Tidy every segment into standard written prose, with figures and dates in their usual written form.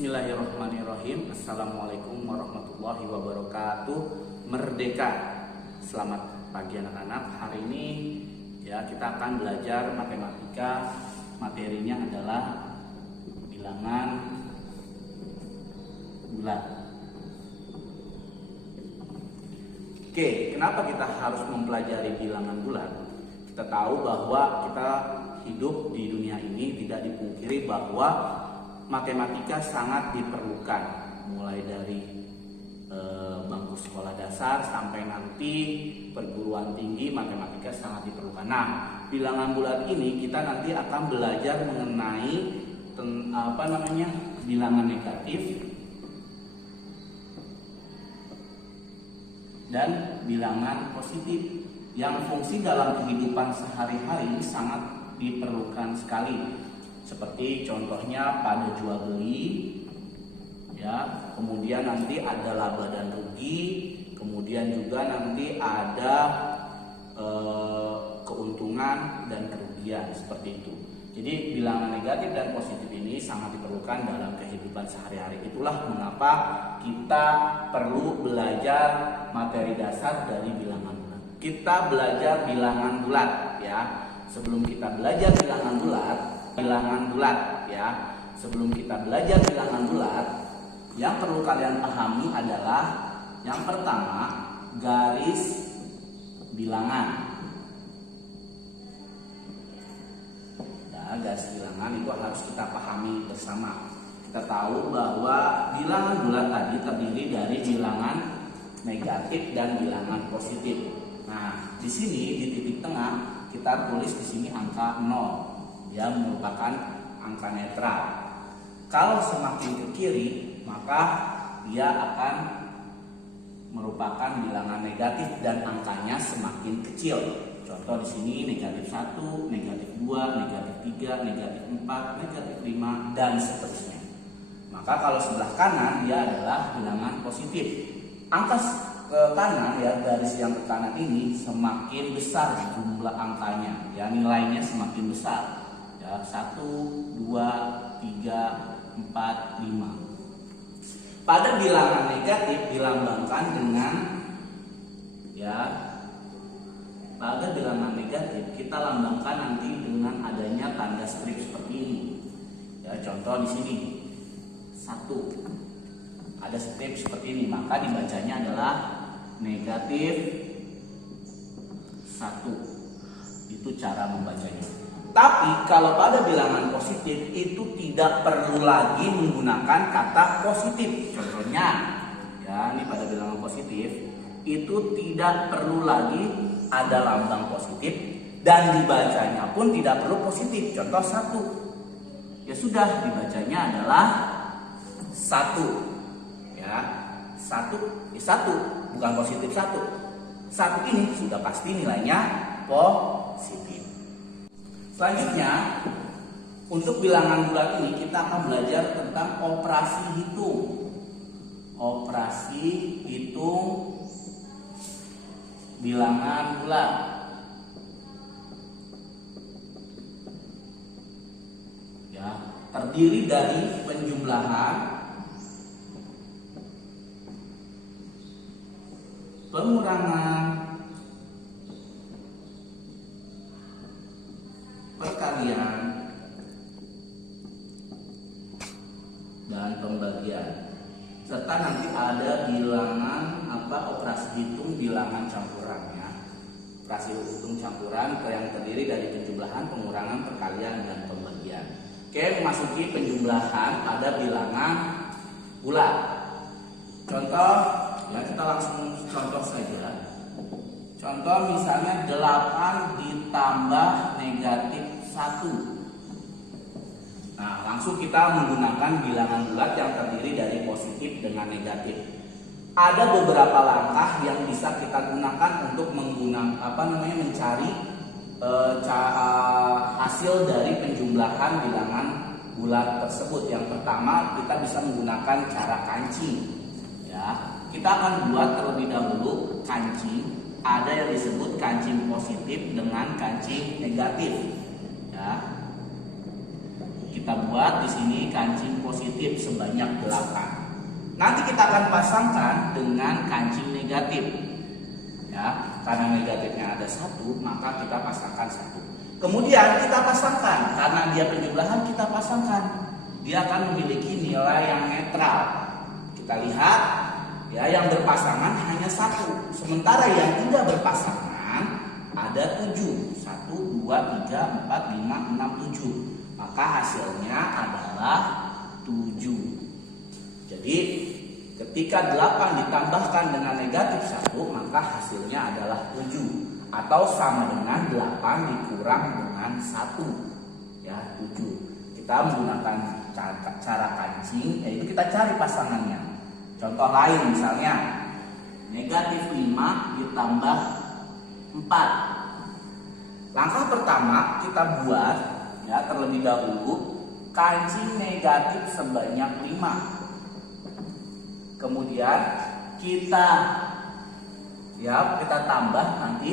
Bismillahirrahmanirrahim. Assalamualaikum warahmatullahi wabarakatuh. Merdeka. Selamat pagi anak-anak. Hari ini kita akan belajar matematika. Materinya adalah bilangan bulat. Oke, kenapa kita harus mempelajari bilangan bulat? Kita tahu bahwa kita hidup di dunia ini tidak dipungkiri bahwa matematika sangat diperlukan, mulai dari bangku sekolah dasar sampai nanti perguruan tinggi, matematika sangat diperlukan. Nah, bilangan bulat ini kita nanti akan belajar mengenai bilangan negatif dan bilangan positif yang fungsi dalam kehidupan sehari-hari sangat diperlukan sekali. Seperti contohnya pada jual beli, kemudian nanti ada laba dan rugi, kemudian juga nanti ada keuntungan dan kerugian, seperti itu. Jadi bilangan negatif dan positif ini sangat diperlukan dalam kehidupan sehari-hari. Itulah mengapa kita perlu belajar materi dasar dari bilangan bulat. Kita belajar bilangan bulat Sebelum kita belajar bilangan bulat, sebelum kita belajar bilangan bulat, yang perlu kalian pahami adalah yang pertama, garis bilangan. Garis bilangan itu harus kita pahami bersama. Kita tahu bahwa bilangan bulat tadi terdiri dari bilangan negatif dan bilangan positif. Nah, di sini di titik tengah kita tulis di sini angka 0. Dia merupakan angka netral. Kalau semakin ke kiri, maka dia akan merupakan bilangan negatif dan angkanya semakin kecil. Contoh di sini negatif 1, negatif 2, negatif 3, negatif 4, negatif 5, dan seterusnya. Maka kalau sebelah kanan dia adalah bilangan positif. Angka ke kanan, garis yang ke kanan ini semakin besar jumlah angkanya, nilainya semakin besar. 1, 2, 3, 4, 5. Pada bilangan negatif dilambangkan dengan pada bilangan negatif kita lambangkan nanti dengan adanya tanda strip seperti ini. Contoh di sini 1. Ada strip seperti ini, maka dibacanya adalah negatif 1. Itu cara membacanya. Tapi kalau pada bilangan positif itu tidak perlu lagi menggunakan kata positif. Contohnya, ini pada bilangan positif itu tidak perlu lagi ada lambang positif dan dibacanya pun tidak perlu positif. Contoh 1. Ya sudah, dibacanya adalah 1. 1, bukan positif 1. 1 ini sudah pasti nilainya positif. Selanjutnya, untuk bilangan bulat ini kita akan belajar tentang operasi hitung. Operasi hitung bilangan bulat. Terdiri dari penjumlahan, pengurangan, perkalian, dan pembagian. Serta nanti ada bilangan operasi hitung bilangan campurannya. Operasi hitung campuran yang terdiri dari penjumlahan, pengurangan, perkalian, dan pembagian. Oke, memasuki penjumlahan pada bilangan bulat. Contoh, kita langsung contoh saja. Contoh misalnya 8 ditambah negatif 1. Nah, langsung kita menggunakan bilangan bulat yang terdiri dari positif dengan negatif. Ada beberapa langkah yang bisa kita gunakan untuk mencari hasil dari penjumlahan bilangan bulat tersebut. Yang pertama, kita bisa menggunakan cara kancing. Kita akan buat terlebih dahulu kancing. Ada yang disebut kancing positif dengan kancing negatif. kita buat di sini kancing positif sebanyak 8. Nanti kita akan pasangkan dengan kancing negatif. Ya, karena negatifnya ada 1, maka kita pasangkan 1. Kemudian kita pasangkan, karena dia penjumlahan kita pasangkan. Dia akan memiliki nilai yang netral. Kita lihat, ya, yang berpasangan hanya 1. Sementara yang tidak berpasangan ada 7. 1, 2, 3, 4, 5, 6, 7. Maka hasilnya adalah 7. Jadi ketika 8 ditambahkan dengan negatif 1, maka hasilnya adalah 7. Atau sama dengan 8 dikurang dengan 1. Ya, 7. Kita menggunakan cara kancing, yaitu kita cari pasangannya. Contoh lain misalnya, negatif 5 ditambah 4. Langkah pertama kita buat, ya, terlebih dahulu kancing negatif sebanyak 5. Kemudian kita tambah nanti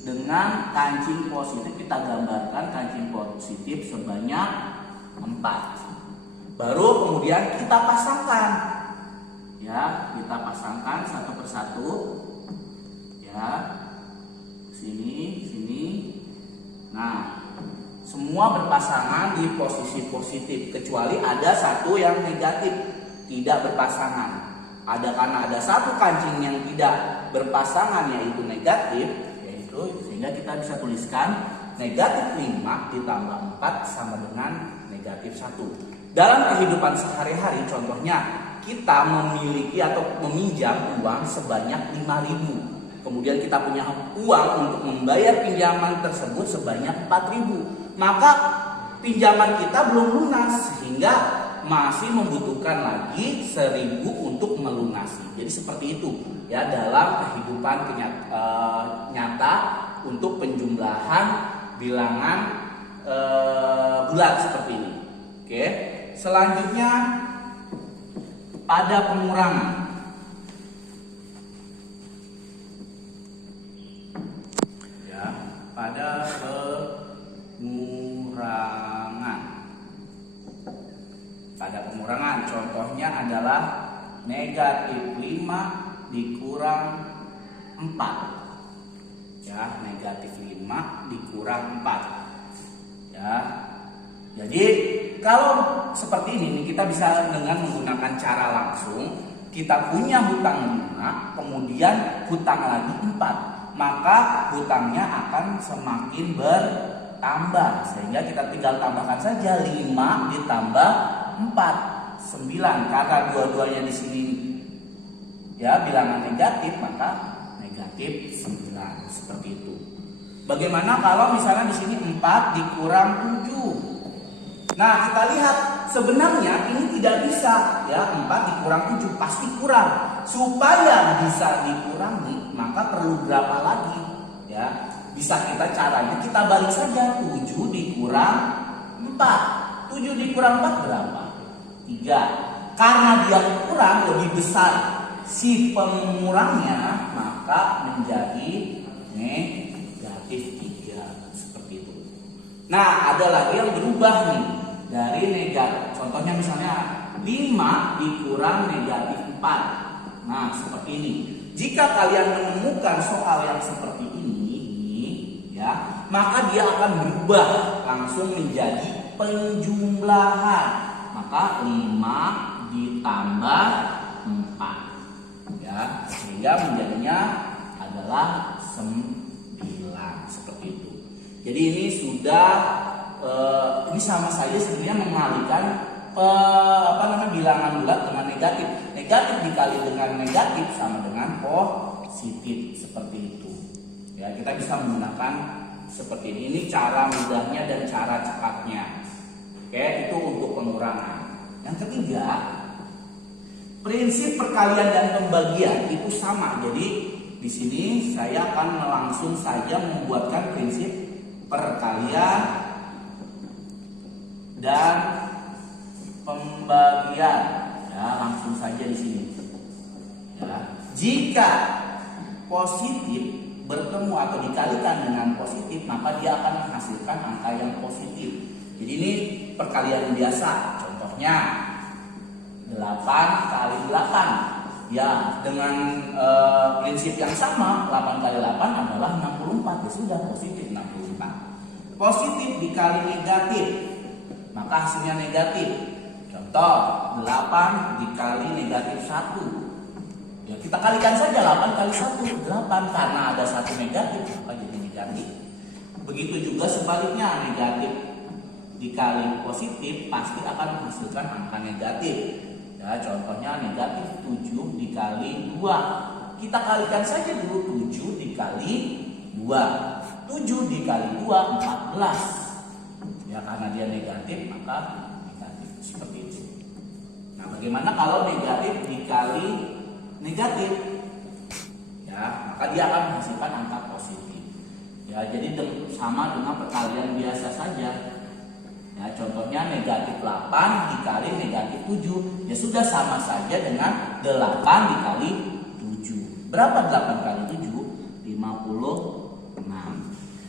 dengan kancing positif. Kita gambarkan kancing positif sebanyak 4. Baru kemudian kita pasangkan, ya, kita pasangkan satu persatu, ya, sini. Nah, semua berpasangan di posisi positif kecuali ada 1 yang negatif tidak berpasangan. Karena ada 1 kancing yang tidak berpasangan yaitu negatif, sehingga kita bisa tuliskan negatif 5 ditambah 4 sama dengan negatif 1. Dalam kehidupan sehari-hari, contohnya kita memiliki atau meminjam uang sebanyak 5.000. Kemudian kita punya uang untuk membayar pinjaman tersebut sebanyak 4.000. Maka pinjaman kita belum lunas, sehingga masih membutuhkan lagi 1.000 untuk melunasi. Jadi seperti itu, ya, dalam kehidupan nyata untuk penjumlahan bilangan bulat seperti ini. Oke, selanjutnya pada pengurangan. Ya, pada pengurangan. Pada pengurangan contohnya adalah negatif 5 dikurang 4. Ya, negatif 5 dikurang 4. Ya. Jadi kalau seperti ini kita bisa dengan menggunakan cara langsung. Kita punya hutang 5, kemudian hutang lagi 4, maka hutangnya akan semakin bertambah, sehingga kita tinggal tambahkan saja 5 ditambah 4, 9. Karena dua-duanya di sini, ya, bilangan negatif, maka negatif 9 seperti itu. Bagaimana kalau misalnya di sini 4 dikurang 7? Nah, kita lihat sebenarnya ini tidak bisa, ya, 4 dikurang 7 pasti kurang. Supaya bisa dikurangi, maka perlu berapa lagi? Ya, bisa caranya kita balik saja, 7 dikurang 4. 7 dikurang 4 berapa? 3. Karena dia kurang lebih besar si pengurangnya, maka menjadi negatif 3 seperti itu. Nah, ada lagi yang berubah nih dari negatif. Contohnya misalnya 5 dikurang negatif 4. Nah, seperti ini. Jika kalian menemukan soal yang seperti ini, ya, maka dia akan berubah langsung menjadi penjumlahan. Maka 5 ditambah 4, ya, sehingga menjadinya adalah 9 seperti itu. Jadi ini sudah ini sama saja sebenarnya mengalihkan bilangan bulat dengan negatif. Negatif dikali dengan negatif sama dengan positif seperti itu. Ya, kita bisa menggunakan seperti ini. Ini cara mudahnya dan cara cepatnya. Oke, itu untuk pengurangan. Yang ketiga, prinsip perkalian dan pembagian itu sama. Jadi di sini saya akan langsung saja membuatkan prinsip perkalian dan pembagian. Ya, langsung saja di sini. Ya, jika positif bertemu atau dikalikan dengan positif, maka dia akan menghasilkan angka yang positif. Jadi ini perkalian biasa. Contohnya 8 kali 8. Ya, dengan prinsip yang sama, 8 kali 8 adalah 64. Ya sudah, positif 64. Positif dikali negatif, maka hasilnya negatif. Contoh, 8 dikali negatif 1. Ya, kita kalikan saja 8 kali 1, 8, karena ada 1 negatif, maka jadi negatif. Begitu juga sebaliknya, negatif dikali positif pasti akan menghasilkan angka negatif. Ya, contohnya negatif 7 dikali 2. Kita kalikan saja dulu 7 dikali 2. 7 dikali 2, 14. Ya, karena dia negatif, maka negatif. Seperti itu. Nah, bagaimana kalau negatif dikali negatif? Ya, maka dia akan menghasilkan angka positif. Ya, jadi sama dengan perkalian biasa saja. Ya, contohnya negatif 8 dikali negatif 7. Ya sudah, sama saja dengan 8 dikali 7. Berapa 8 kali 7? 56.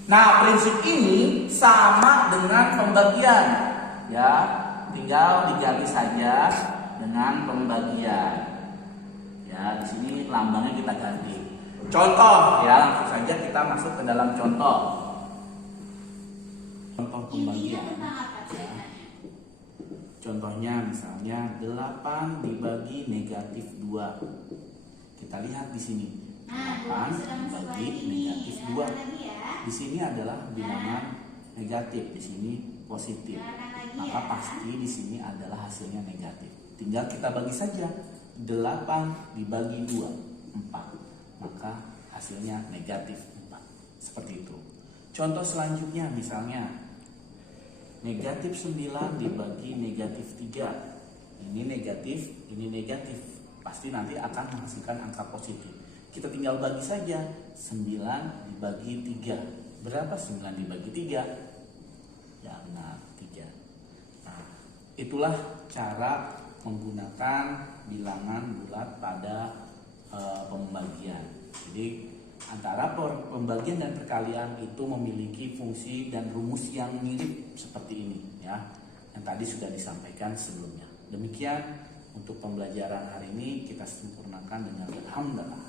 Nah, prinsip ini sama dengan pembagian. Ya, tinggal diganti saja dengan pembagian. Ya, di sini lambangnya kita ganti. Contoh, ya langsung saja kita masuk ke dalam contoh. Contoh pembagian. Contohnya misalnya 8 dibagi negatif 2. Kita lihat di sini. 8 dibagi negatif 2. Di sini adalah bilangan negatif, di sini positif. Maka pasti di sini adalah hasilnya negatif. Tinggal kita bagi saja. 8 dibagi 2, 4. Maka hasilnya negatif 4. Seperti itu. Contoh selanjutnya misalnya negatif 9 dibagi negatif 3. Ini negatif, ini negatif. Pasti nanti akan menghasilkan angka positif. Kita tinggal bagi saja. 9 dibagi 3. Berapa 9 dibagi 3? Ya benar, 3. Nah, itulah cara menggunakan bilangan bulat pada pembagian. Jadi antara pembagian dan perkalian itu memiliki fungsi dan rumus yang mirip seperti ini, ya, yang tadi sudah disampaikan sebelumnya. Demikian untuk pembelajaran hari ini, kita sempurnakan dengan alhamdulillah.